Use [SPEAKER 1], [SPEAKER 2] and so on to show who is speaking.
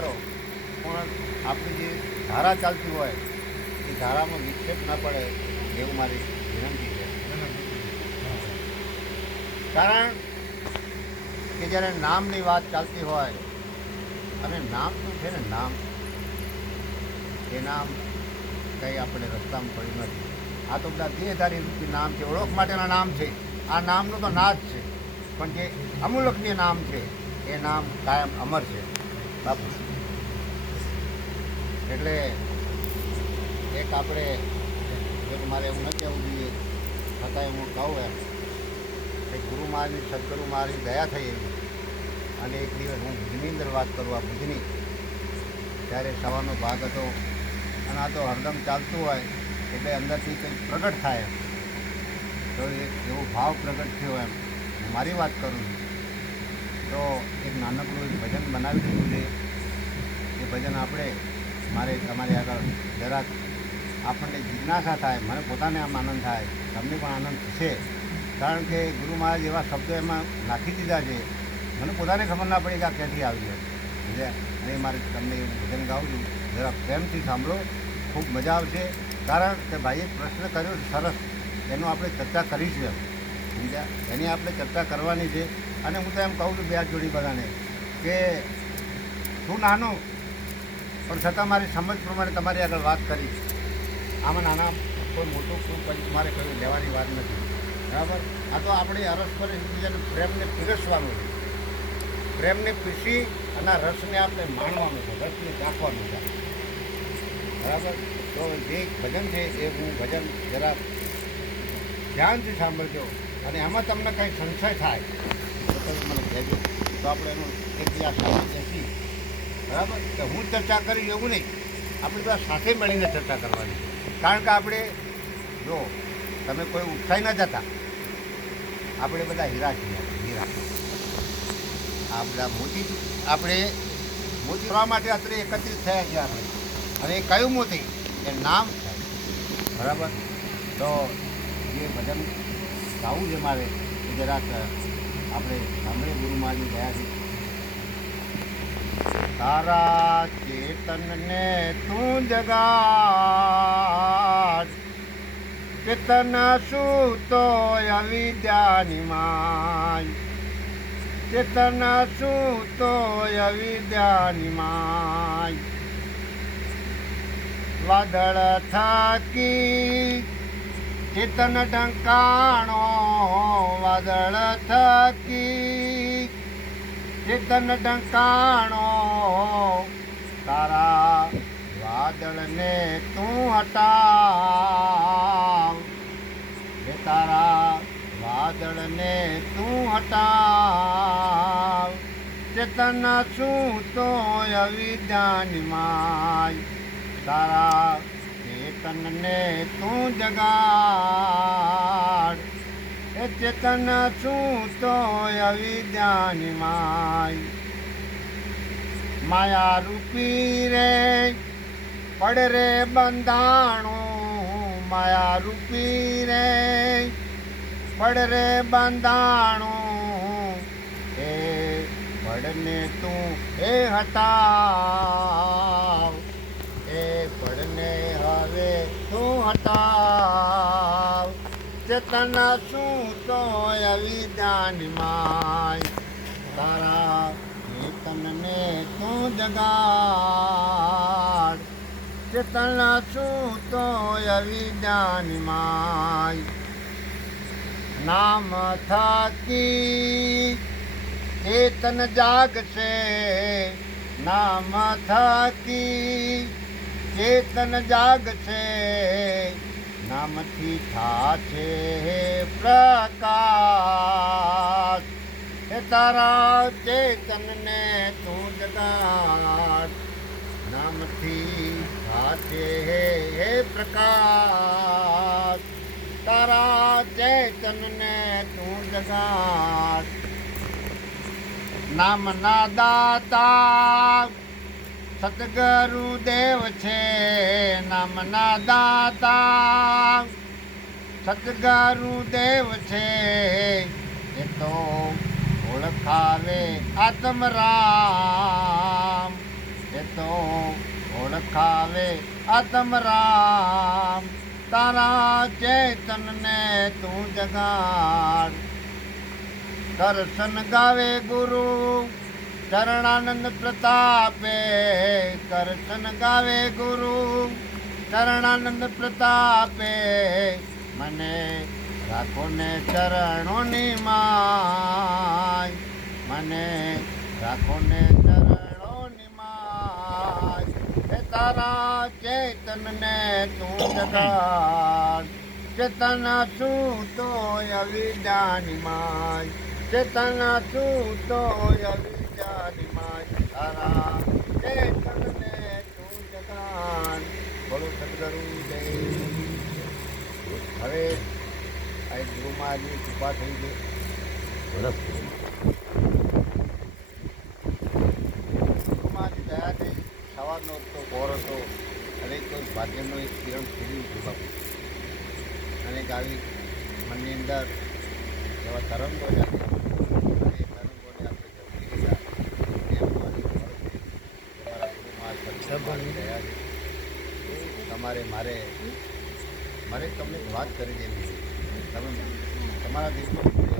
[SPEAKER 1] ઉતારો પણ આપણી જે ધારા ચાલતી હોય, એ ધારામાં વિક્ષેપ ના પડે એવું મારી વિનંતી છે. કારણ કે જ્યારે નામની વાત ચાલતી હોય, અને નામ તો છે ને નામ, એ નામ કંઈ આપણે રસ્તામાં પડ્યું નથી. આ તો બધા દેહધારી રૂપી નામ છે, ઓળખ માટેના નામ છે. આ નામનું તો નાશ છે. પણ જે અમૂલકનીય નામ છે, એ નામ કાયમ અમર છે. બાપુ. એટલે એક આપણે એક મારે એવું ન કહેવું જોઈએ. છતાંય હું કહું એમ કે ગુરુ મહારાજની, સદગુરુ મારી દયા થઈ એવી. અને એક દિવસ હું ભુજની અંદર વાત કરું આ ભુજની. ત્યારે સવારનો ભાગ હતો. અને આ તો હરદમ ચાલતું હોય, એટલે અંદરથી કંઈક પ્રગટ થાય તો એક એવો ભાવ પ્રગટ થયો એમ. મારી વાત કરું તો એક નાનકડું ભજન બનાવી દીધું છે. એ ભજન આપણે મારે તમારી આગળ જરાક આપણને જિજ્ઞાસા થાય, મને પોતાને આમ આનંદ થાય, તમને પણ આનંદ થશે. કારણ કે ગુરુ મહારાજ એવા શબ્દો એમાં નાખી દીધા છે. મને પોતાને ખબર ના પડી કે આ ક્યાંથી આવી છે. અને મારે તમને એવું ભજન ગાઉં છું. જરા પ્રેમથી સાંભળો. ખૂબ મજા આવશે. કારણ કે ભાઈએ પ્રશ્ન કર્યો સરસ. એનો આપણે ચર્ચા કરીશું એમ. સમજ્યા? એની આપણે ચર્ચા કરવાની છે. અને હું તો એમ કહું છું બે જોડી બધાને કે તું નાનો પણ છતાં મારી સમજ પ્રમાણે તમારી આગળ વાત કરી. આમાં નાના કોઈ મોટું શું કરી મારે કયું લેવાની વાત નથી. બરાબર? આ તો આપણે અરસ્પર એકબીજાને પ્રેમને પીરસવાનું છે. પ્રેમને પીસી અને રસને આપણે માણવાનું છે, રસને ચાખવાનું છે. બરાબર? તો જે ભજન છે એ હું ભજન જરા ધ્યાનથી સાંભળજો અને એમાં તમને કંઈ સંશય થાય, તો તમે મને કહેજો. તો આપણે એનું એક સાથે બેસી બરાબર? કે હું ચર્ચા કરી, એવું નહીં. આપણે બધા સાથે મળીને ચર્ચા કરવાની કારણ કે આપણે, જો, તમે કોઈ ઉઠાઈ ન જતા. આપણે બધા હીરા છીએ હીરા. આ બધા મોતી આપણે મોતી કરવા માટે અત્રે એકત્રિત થયા છીએ આપણે. અને એ કયું મોતી? એ નામ થાય બરાબર? તો જે ભજન ગાવું છે મારે, એ જરાક, આપણે સાંભળે ગુરુ મહારાજની દયાથી તારા ચેતનને તું જગાડ. ચેતન શું તો અવિદ્યાની માય. ચેતન શું તો અવિદ્યાની માય. વાદળ થાકી, ચેતન ડંકાણો વાદળ થકી, ચેતન ઢંકાણો તારા વાદળને તું હટાવ. હે તારા વાદળને તું હટાવ. ચેતન છું તો અવિદ્યાની માય તારા ચેતનને તું જગાડ. એ ચેતન છું તો અવિદ્યાની માય માયા રૂપી રે પડ રે બંધાણું માયા રૂપી રે પડ રે બંધાણું, એ પડને તું એ હટાવ, એ પડને હવે તું હતા ચેતન શું તો અવિદ્યાની માય તારા ચેતનને તું જગાડ. ચેતન છું તો અવિદ્યાની માય. નામ થકી, ચેતન જાગશે. નામ થકી, ચેતન જાગશે. નામથી થાશે પ્રકાશ. તારા ચેતનને તું જગાડ નામથી થાશે હે પ્રકાશ તારા ચેતનને તું જગાડ નામના દાતા સદગુરુ દેવ છે નામના દાતા સદગુરુ દેવ છે એ તો ઓળખાવે આત્મરામ એ તો ઓળખાવે આત્મરામ તારા ચેતનને તું જગાડ. દર્શન ગાવે ગુરુ, ચરણાનંદ પ્રતાપે કરશન ગાવે ગુરુ, ચરણાનંદ પ્રતાપે મને રાખો ને ચરણોની માય. મને રાખો ને ચરણોની માય. હે તારા ચેતનને તું જગાડ ચેતન છું તો અવિજાની માય. ચેતન છું તો અવિજાની માય. તારા ચેતનને તું જગાડ બોલો સદગુરુ જય હવે આ એક ગુરુ મહારાજની કૃપા થઈ ગઈ ગુરુ ગયા દયાથી સવારનો તો ગોર હતો. અને કોઈ ભાગ્યનો એક કિરણ ખીલી ઉઠ્યું અને આવી મનની અંદર એવા તરંગો છે. દયાથી તમારે મારે મારે તમને વાત કરી દેવી છે. તમે તમારા દિલમાં